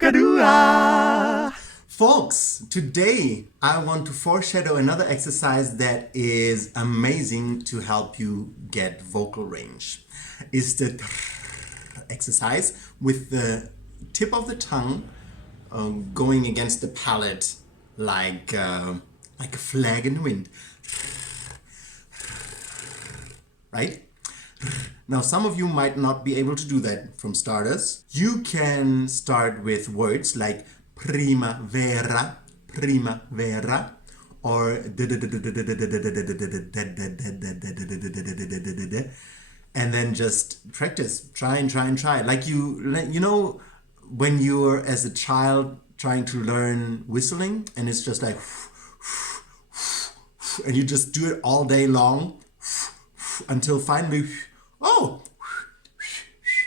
Kadoo-kadoo-ah. Folks, today I want to foreshadow another exercise that is amazing to help you get vocal range. It's the Trrr exercise with the tip of the tongue going against the palate like a flag in the wind. Right? Now, some of you might not be able to do that from starters. You can start with words like primavera, primavera, or and then just practice. Try and try and try. Like you know, when you're as a child trying to learn whistling, and it's just like, and you just do it all day long until finally, oh,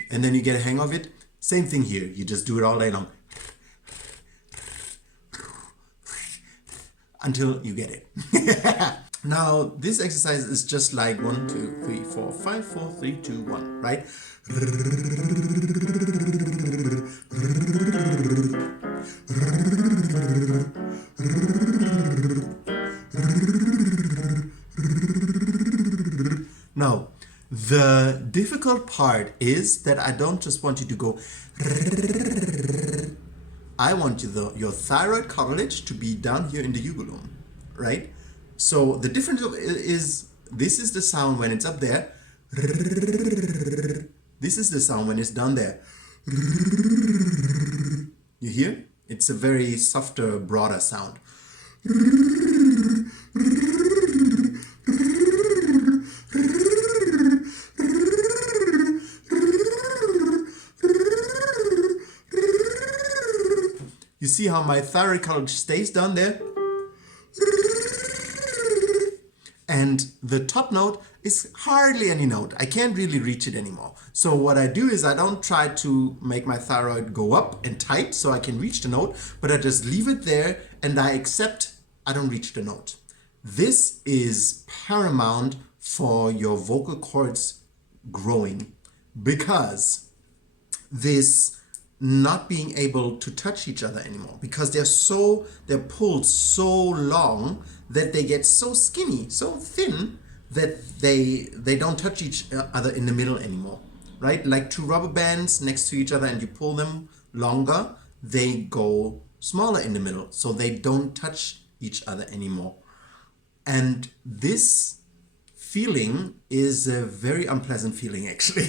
and then you get a hang of it. Same thing here. You just do it all day long until you get it. Now, this exercise is just like 1, 2, 3, 4, 5, 4, 3, 2, 1, right? Now, the difficult part is that I don't just want you to go. I want your thyroid cartilage to be down here in the uvulum, right? So the difference is this is the sound when it's up there. This is the sound when it's down there. You hear? It's a very softer, broader sound. You see how my thyroid cartilage stays down there? And the top note is hardly any note. I can't really reach it anymore. So what I do is I don't try to make my thyroid go up and tight so I can reach the note, but I just leave it there and I accept I don't reach the note. This is paramount for your vocal cords growing, because this not being able to touch each other anymore, because they're pulled so long that they get so skinny, so thin that they don't touch each other in the middle anymore, right? Like two rubber bands next to each other and you pull them longer, they go smaller in the middle, so they don't touch each other anymore. And this feeling is a very unpleasant feeling, actually.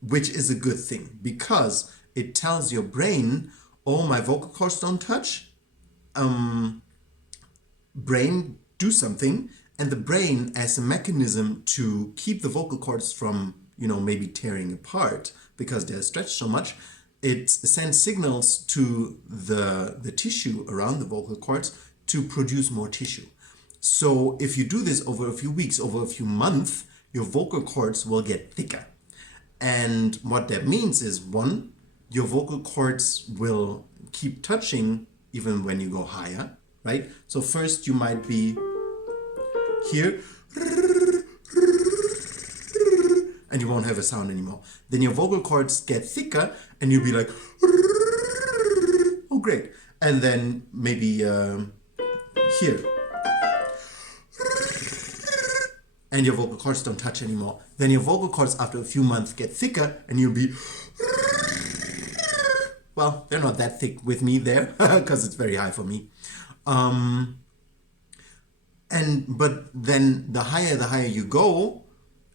Which is a good thing, because it tells your brain, oh, my vocal cords don't touch. Brain, do something. And the brain, as a mechanism to keep the vocal cords from, maybe tearing apart because they're stretched so much, it sends signals to the tissue around the vocal cords to produce more tissue. So if you do this over a few weeks, over a few months, your vocal cords will get thicker. And what that means is, one, your vocal cords will keep touching even when you go higher, right? So first you might be here, and you won't have a sound anymore. Then your vocal cords get thicker and you'll be like, oh great. And then maybe here. And your vocal cords don't touch anymore. Then your vocal cords after a few months get thicker and you'll be, well, they're not that thick with me there because it's very high for me. But then the higher you go,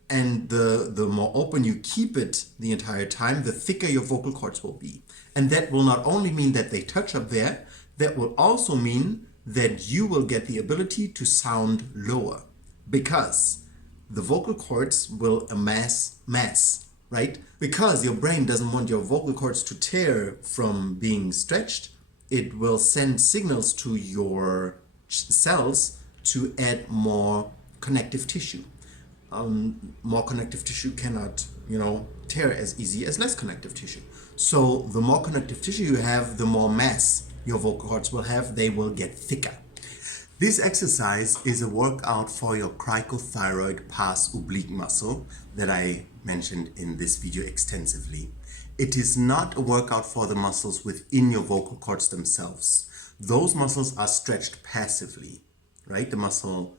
and the more open you keep it the entire time, the thicker your vocal cords will be. And that will not only mean that they touch up there, that will also mean that you will get the ability to sound lower, because the vocal cords will amass mass, right? Because your brain doesn't want your vocal cords to tear from being stretched, it will send signals to your cells to add more connective tissue. More connective tissue cannot, tear as easy as less connective tissue. So the more connective tissue you have, the more mass your vocal cords will have, they will get thicker. This exercise is a workout for your cricothyroid pars oblique muscle that I mentioned in this video extensively. It is not a workout for the muscles within your vocal cords themselves. Those muscles are stretched passively, right? The muscles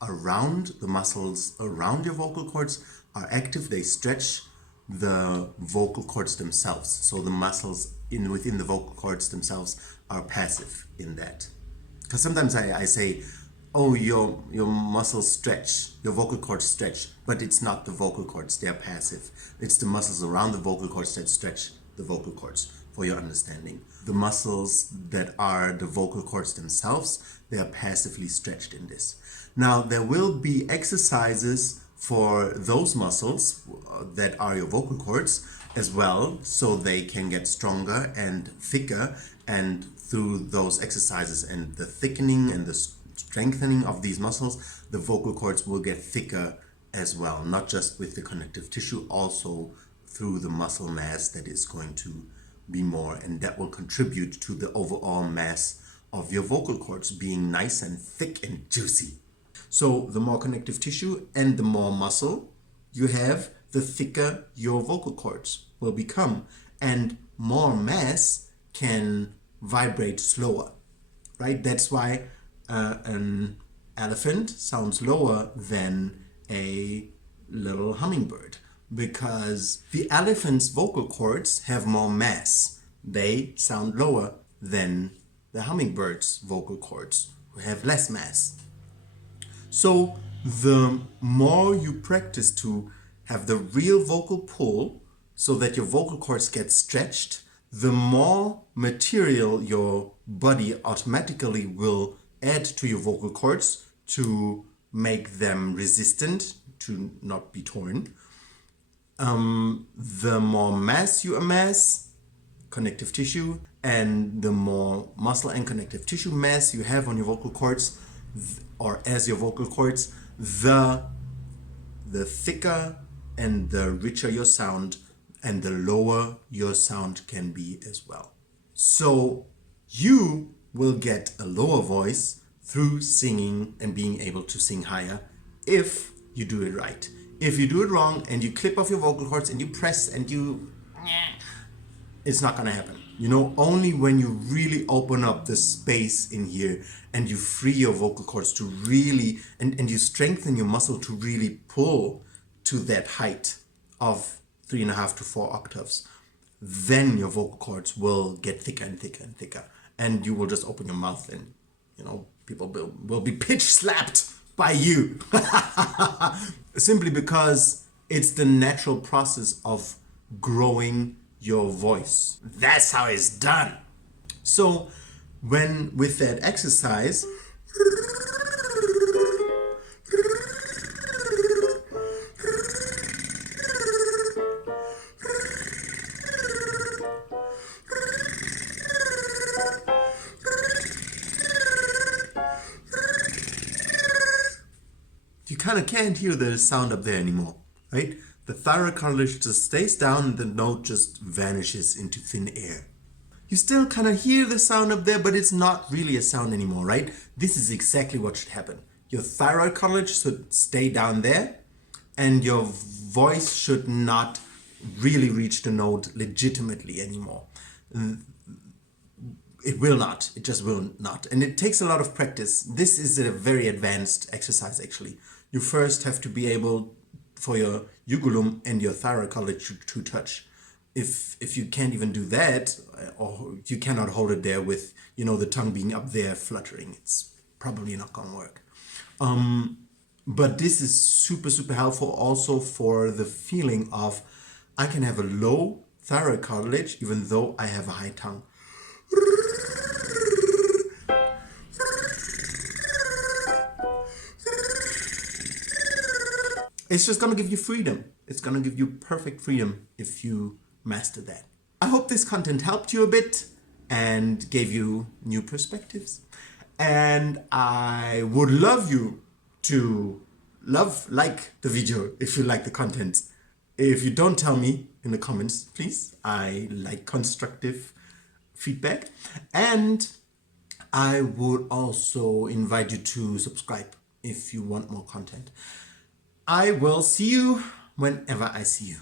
around your vocal cords are active. They stretch the vocal cords themselves. So the muscles within the vocal cords themselves are passive in that. Because sometimes I say, oh, your muscles stretch, your vocal cords stretch, but it's not the vocal cords, they're passive. It's the muscles around the vocal cords that stretch the vocal cords, for your understanding. The muscles that are the vocal cords themselves, they are passively stretched in this. Now, there will be exercises for those muscles that are your vocal cords as well, so they can get stronger and thicker, and through those exercises and the thickening and the strengthening of these muscles, the vocal cords will get thicker as well, not just with the connective tissue, also through the muscle mass that is going to be more, and that will contribute to the overall mass of your vocal cords being nice and thick and juicy. So the more connective tissue and the more muscle you have, the thicker your vocal cords will become, and more mass can vibrate slower, right? That's why an elephant sounds lower than a little hummingbird, because the elephant's vocal cords have more mass. They sound lower than the hummingbird's vocal cords, who have less mass. So the more you practice to have the real vocal pull so that your vocal cords get stretched, the more material your body automatically will add to your vocal cords to make them resistant to not be torn. The more mass you amass, connective tissue, and the more muscle and connective tissue mass you have on your vocal cords, or as your vocal cords, the thicker and the richer your sound, and the lower your sound can be as well. So you will get a lower voice through singing and being able to sing higher if you do it right. If you do it wrong and you clip off your vocal cords and you press and it's not gonna happen. You know, only when you really open up the space in here and you free your vocal cords to really, and you strengthen your muscle to really pull to that height of 3.5 to 4 octaves, then your vocal cords will get thicker and thicker and thicker. And you will just open your mouth and, you know, people will be pitch slapped by you. Simply because it's the natural process of growing your voice. That's how it's done. So with that exercise, you kind of can't hear the sound up there anymore, right? The thyroid cartilage just stays down and the note just vanishes into thin air. You still kind of hear the sound up there, but it's not really a sound anymore, right? This is exactly what should happen. Your thyroid cartilage should stay down there, and your voice should not really reach the note legitimately anymore. It will not. It just will not. And it takes a lot of practice. This is a very advanced exercise, actually. You first have to be able for your ugulum and your thyroid cartilage to touch. If you can't even do that, or you cannot hold it there with, you know, the tongue being up there fluttering, it's probably not gonna work. But this is super, super helpful also for the feeling of, I can have a low thyroid cartilage even though I have a high tongue. It's just gonna give you freedom. It's gonna give you perfect freedom if you master that. I hope this content helped you a bit and gave you new perspectives. And I would love you to like the video if you like the content. If you don't tell me in the comments, please. I like constructive feedback. And I would also invite you to subscribe if you want more content. I will see you whenever I see you.